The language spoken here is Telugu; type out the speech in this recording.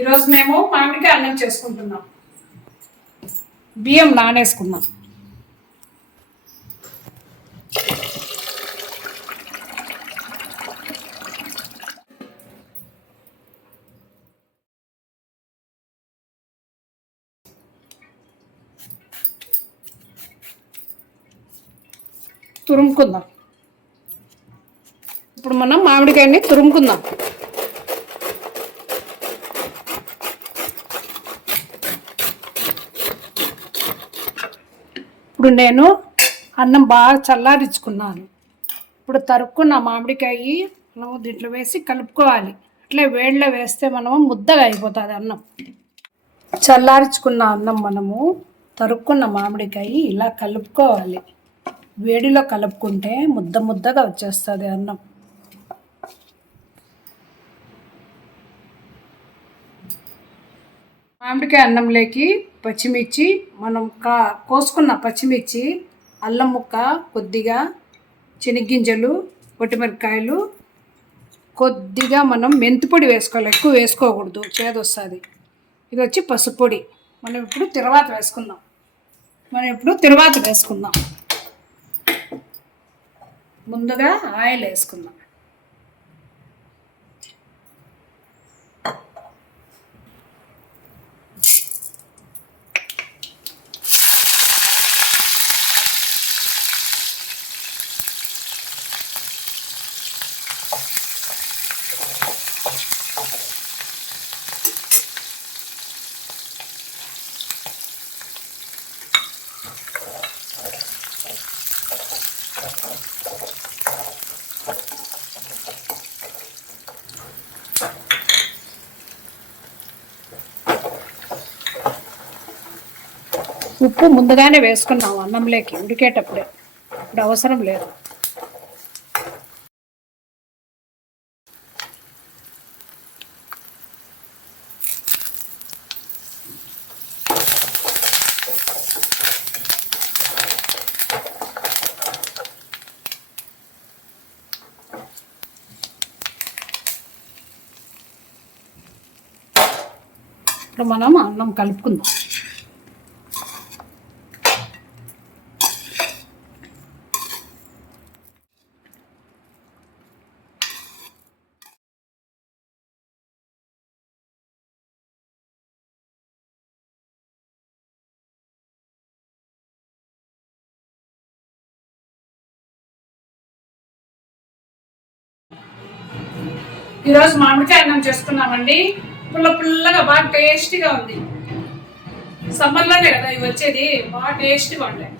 ఈరోజు మేము మామిడికాయ అన్నం చేసుకుంటున్నాం. బియ్యం నానేసుకున్నాం. తురుముకుందాం. ఇప్పుడు మనం మామిడికాయని తురుముకుందాం. ఇప్పుడు నేను అన్నం బాగా చల్లారించుకున్నాను. ఇప్పుడు తరుక్కున్న మామిడికాయ మనం దీంట్లో వేసి కలుపుకోవాలి. అట్లే వేడిలో వేస్తే మనము ముద్దగా అయిపోతుంది అన్నం. చల్లారించుకున్న అన్నం మనము తరుక్కున్న మామిడికాయ ఇలా కలుపుకోవాలి. వేడిలో కలుపుకుంటే ముద్ద ముద్దగా వచ్చేస్తుంది అన్నం. మామిడికాయ అన్నంలోకి పచ్చిమిర్చి మనం కా కోసుకున్న పచ్చిమిర్చి అల్లం ముక్క కొద్దిగా చెనిగ్గింజలు పొట్టిమిరపకాయలు కొద్దిగా మనం మెంతిపొడి వేసుకోవాలి. ఎక్కువ వేసుకోకూడదు. చేదొస్తుంది ఇది వచ్చి పసుపొడి మనం ఇప్పుడు తిరువాత వేసుకుందాం. మనం ఇప్పుడు తిరువాత వేసుకుందాం. ముందుగా ఆయిల్ వేసుకుందాం. ఉప్పు ముందుగానే వేసుకున్నాం అన్నంలోకి ఉడికేటప్పుడే. ఇప్పుడు అవసరం లేదు. ఇప్పుడు మనం అన్నం కలుపుకుందాం. ఈరోజు మామిడికాయ అన్నం చేసుకున్నామండి. పుల్ల పుల్లగా బాగా టేస్టీగా ఉంది. సమ్మర్లోనే కదా ఇవి వచ్చేది బాగా టేస్టీగా ఉంటాయి.